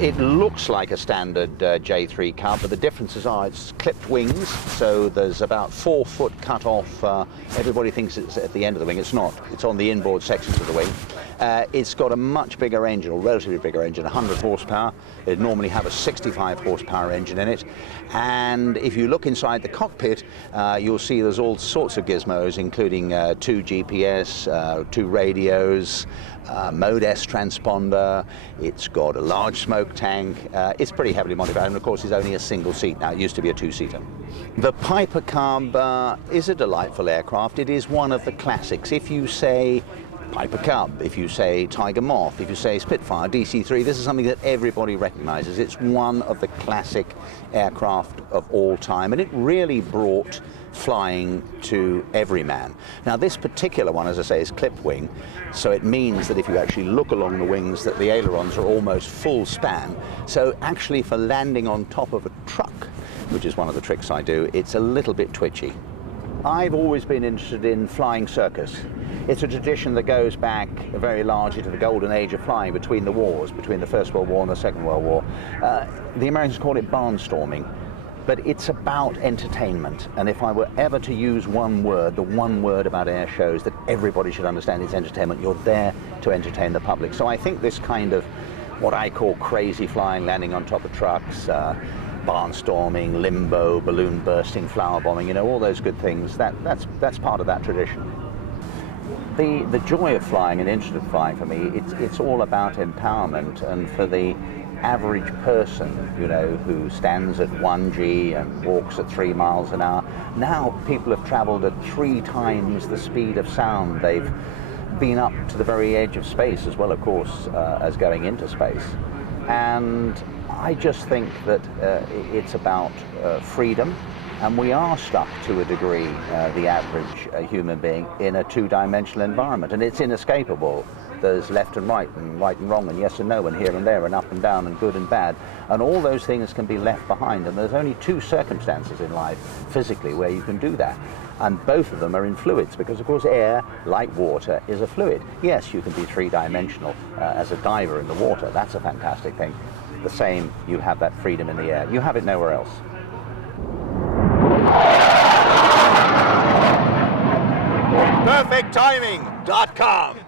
It looks like a standard J3 Cub, but the differences are it's clipped wings, so there's about 4 foot cut off. Everybody thinks it's at the end of the wing. It's not. It's on the inboard sections of the wing. It's got a much bigger engine, or relatively bigger engine, 100 horsepower. It'd normally have a 65 horsepower engine in it. And if you look inside the cockpit, you'll see there's all sorts of gizmos, including 2 GPS, 2 radios, Mode S transponder. It's got a large smoke tank. It's pretty heavily modified, and of course it's only a single seat now. It used to be a 2-seater. The Piper Cub is a delightful aircraft. It is one of the classics. If you say Piper Cub, if you say Tiger Moth, if you say Spitfire, DC-3, this is something that everybody recognizes. It's one of the classic aircraft of all time, and it really brought flying to every man. Now this particular one, as I say, is clipped wing, so it means that if you actually look along the wings that the ailerons are almost full span. So actually for landing on top of a truck, which is one of the tricks I do, it's a little bit twitchy. I've always been interested in flying circus. It's a tradition that goes back very largely to the golden age of flying between the wars, between the First World War and the Second World War. The Americans call it barnstorming, but it's about entertainment. And if I were ever to use one word, the one word about air shows that everybody should understand is entertainment. You're there to entertain the public. So I think this kind of what I call crazy flying, landing on top of trucks, barnstorming, limbo, balloon bursting, flower bombing, you know, all those good things, that's part of that tradition. The joy of flying and interest of flying for me, it's all about empowerment, and for the average person, you know, who stands at 1G and walks at 3 miles an hour, now people have traveled at 3 times the speed of sound. They've been up to the very edge of space as well, of course, as going into space. And I just think that it's about freedom, and we are stuck to a degree, the average human being, in a 2-dimensional environment, and it's inescapable. There's left and right and wrong and yes and no and here and there and up and down and good and bad, and all those things can be left behind, and there's only 2 circumstances in life physically where you can do that, and both of them are in fluids, because of course air, like water, is a fluid. Yes, you can be 3-dimensional as a diver in the water. That's a fantastic thing. The same, you have that freedom in the air. You have it nowhere else. PerfectTiming.com